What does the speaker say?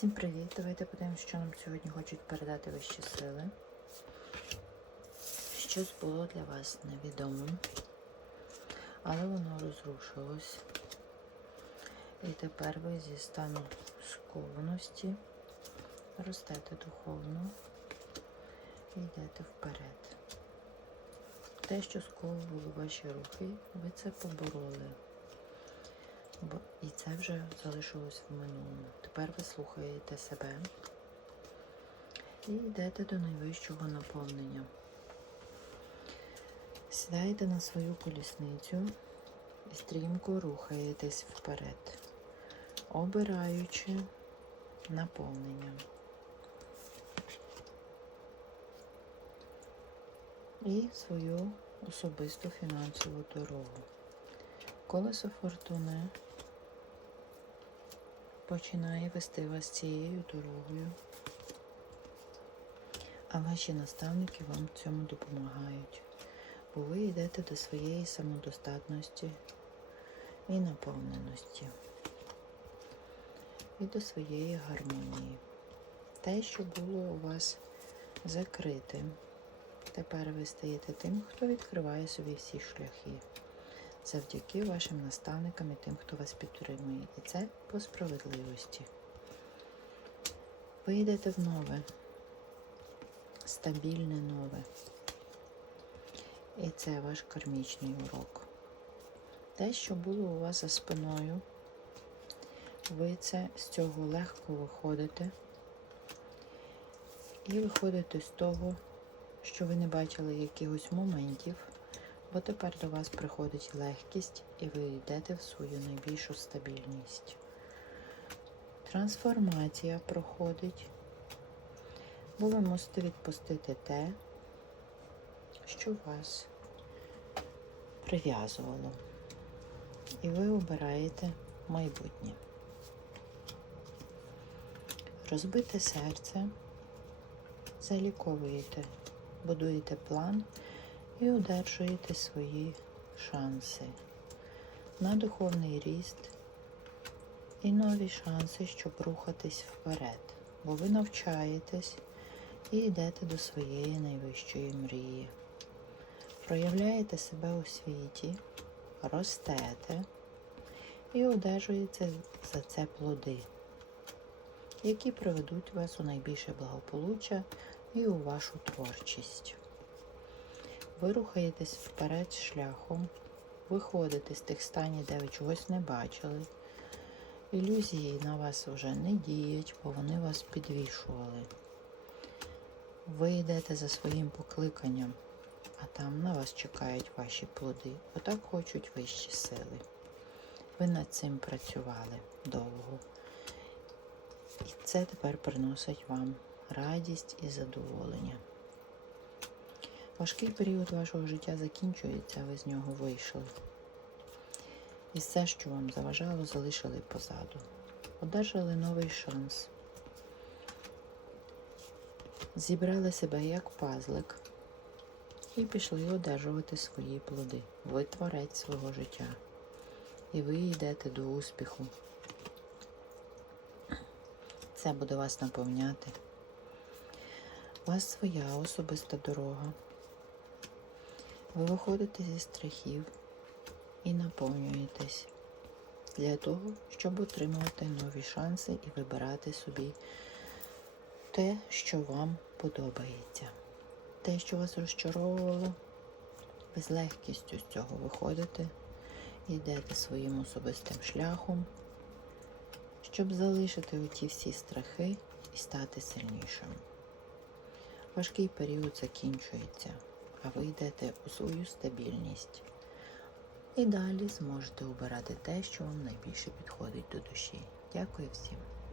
Всім привіт! Давайте подивимося, що нам сьогодні хочуть передати вищі сили. Щось було для вас невідомим, але воно розрушилось. І тепер ви зі стану скованості ростете духовно і йдете вперед. Те, що сковувало ваші рухи, ви це побороли. І це вже залишилось в минулому. Тепер ви слухаєте себе і йдете до найвищого наповнення. Сідаєте на свою колісницю і стрімко рухаєтесь вперед, обираючи наповнення. І свою особисту фінансову дорогу. Колесо фортуни починає вести вас цією дорогою, а ваші наставники вам в цьому допомагають, бо ви йдете до своєї самодостатності і наповненості, і до своєї гармонії. Те, що було у вас закритим, тепер ви стаєте тим, хто відкриває собі всі шляхи завдяки вашим наставникам і тим, хто вас підтримує. І це по справедливості. Ви йдете в нове, стабільне нове. І це ваш кармічний урок. Те, що було у вас за спиною, ви це з цього легко виходите. І виходите з того, що ви не бачили якихось моментів. Бо тепер до вас приходить легкість і ви йдете в свою найбільшу стабільність. Трансформація проходить, бо ви мусите відпустити те, що вас прив'язувало. І ви обираєте майбутнє. Розбите серце, заліковуєте, будуєте план і одержуєте свої шанси на духовний ріст і нові шанси, щоб рухатись вперед. Бо ви навчаєтесь і йдете до своєї найвищої мрії. Проявляєте себе у світі, ростете і одержуєте за це плоди, які приведуть вас у найбільше благополуччя і у вашу творчість. Ви рухаєтесь вперед шляхом, виходите з тих станів, де ви чогось не бачили. Ілюзії на вас вже не діють, бо вони вас підвішували. Ви йдете за своїм покликанням, а там на вас чекають ваші плоди. Отак хочуть вищі сили. Ви над цим працювали довго. І це тепер приносить вам радість і задоволення. Важкий період вашого життя закінчується, ви з нього вийшли. І все, що вам заважало, залишили позаду. Одержали новий шанс. Зібрали себе як пазлик і пішли одержувати свої плоди. Ви творець свого життя. І ви йдете до успіху. Це буде вас наповняти. У вас своя особиста дорога. Ви виходите зі страхів і наповнюєтесь для того, щоб отримувати нові шанси і вибирати собі те, що вам подобається. Те, що вас розчаровувало, ви з легкістю з цього виходите, йдете своїм особистим шляхом, щоб залишити оті всі страхи і стати сильнішим. Важкий період закінчується а ви йдете у свою стабільність. І далі зможете обирати те, що вам найбільше підходить до душі. Дякую всім.